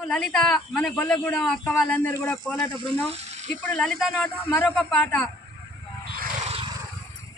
లలిత మన గొల్లగూడెం అక్క వాళ్ళందరూ కూడా కోలాట బృందం. ఇప్పుడు లలిత నోట మరొక పాట.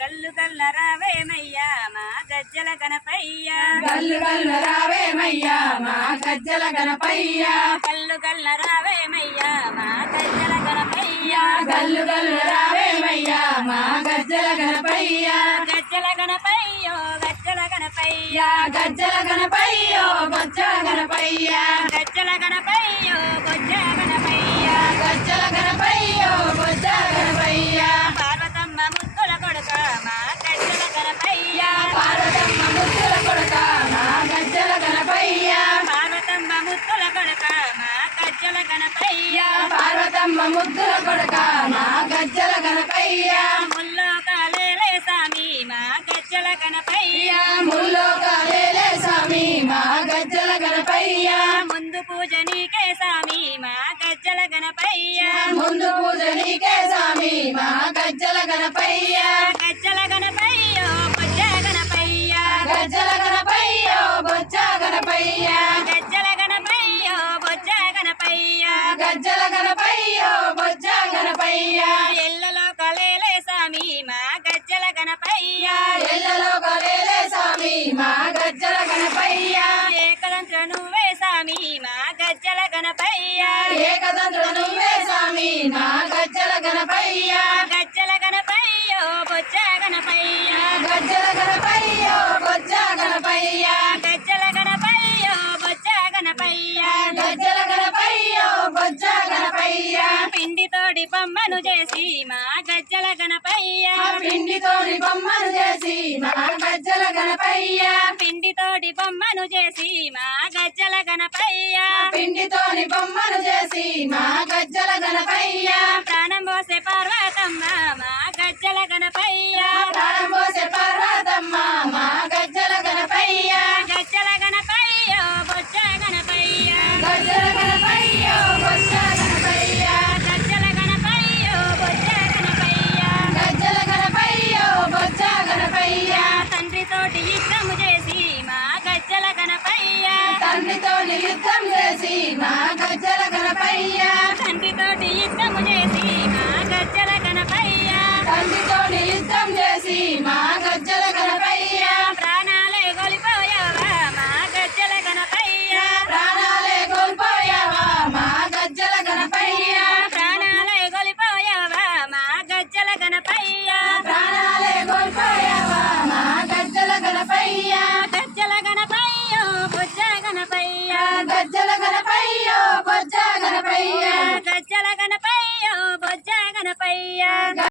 గల్లు గల్ల రావేమయ్యా మా గజ్జల గణపయ్యా, గల్లు గల్లు రావేమయ్యా మా గజ్జల గణపయ్యా, గల్లు గల్ల రావేమయ్యా మా గజ్జల గణపయ్యా, గల్లు గల్లు రావేమయ్యా మా గజ్జల గణపయ్యా, గజ్జల గణపయ్యో గజ్జల గణపయ్యా, గజ్జల గణపయ్యో గజ్జల గణపయ్యా, గజ్జల గణపయ్యో గొజ్జ గణపయ్యా, గజ్జల గణపయ్యో గజ్జ గణపయ్యా, పార్వతమ్మ ముద్దుల కొడుక మా గజ్జల గణపయ్యా, పార్వతమ్మ ముద్దుల కొడుక మా గజ్జల గణపయ్యా, పార్వతమ్మ ముద్దుల కొడుక మా గజ్జల గణపయ్యా, పార్వతమ్మ ముద్దుల కొడుక మా గజ్జల గణపయ్యా, ముల్లో కాలేలే సామి మా గజ్జల గణపయ్యా, ముల్లోకాలేలే స్వామి మా గజ్జల గణపయ్యా, ముందు పూజ నీకే సామి మా గజ్జల గణపయ్యా, ముందు పూజ నీకే స్వామి మా గజ్జల గణపయ్యా, గజ్జల గణపయ్యో బొజ్జ గణపయ్యా, గజ్జల గణపయ్యో బొజ్జ గణపయ్యా, గజ్జల గణపయ్యో బొజ్జ గణపయ్యా, గజ్జల గణపయ్యో బొజ్జ గణపయ్యా, ఎల్లలో కలేలే సామి మా గజ్జల గణపయ్యా, ఎల్లలోకాలేలే స్వామి మా గజ్జల గణపయ్యా, ఏకదంత్ర నువ్వే సామి మా గజ్జల గణపయ్యా, ఏకదంతుడు నువ్వే స్వామి మా గజ్జల గణపయ్యా, గజ్జల గణపయ్యో బొజ్జ గణపయ్యా, గజ్జల గణపయ్యో బొజ్జ గణపయ్యా, గజ్జల గణపయ్యో బొజ్జ గణపయ్యా, గజ్జల గణపయ్యో బొజ్జ గణపయ్యా, పిండితోడి బొమ్మను చేసి మా గజ్జల గణపయ్యా, పిండితోని బొమ్మను చేసి మా గజ్జల గణపయ్యా, పిండితోడి బొమ్మను చేసి మా గజ్జల గణపయ్యా, పిండితోని బొమ్మను చేసి మా గజ్జల గణపయ్యా, ప్రాణం పోసే పార్వతమ్మ మా గజ్జల గణపయ్యా, ప్రాణం పోసే పార్వతమ్మ మా గజ్జల గణపయ్యా, గజ్జల గణపయ్యో బొజ్జ గణపయ్యా, గజ్జల గణపయ్యో బొజ్జ గణపయ్యా, గజ్జల గణపయ్యో బొజ్జ గణపయ్యా, గజ్జల గణపయ్యో బొజ్జ గణపయ్యా, తండ్రితోటి యుద్ధము చేసి మా గజ్జల గణపయ్యా, తండ్రితోని యుద్ధం చేసి మా గజ్జల గణపయ్యా, తండ్రితోటి యుద్ధము చేసి మా గజ్జల గణపయ్యా, తండ్రితోని యుద్ధం చేసి మా గజ్జల గణపయ్యా, ప్రాణాలే గొలిపోయావా మా గజ్జల గణపయ్యా, ప్రాణాలే కోల్పోయావా మా గజ్జల గణపయ్యా, ప్రాణాలే గొలిపోయావా మా గజ్జల గణపయ్యా, ప్రాణాలే కోల్పోయావా మా గజ్జల గణపయ్యా, గజ్జల గణపయ్యో బొజ్జ గణపయ్యా, గజ్జల గణపయ్యో బొజ్జ గణపయ్యా, గజ్జల గణపయ్యో బొజ్జ గణపయ్యా.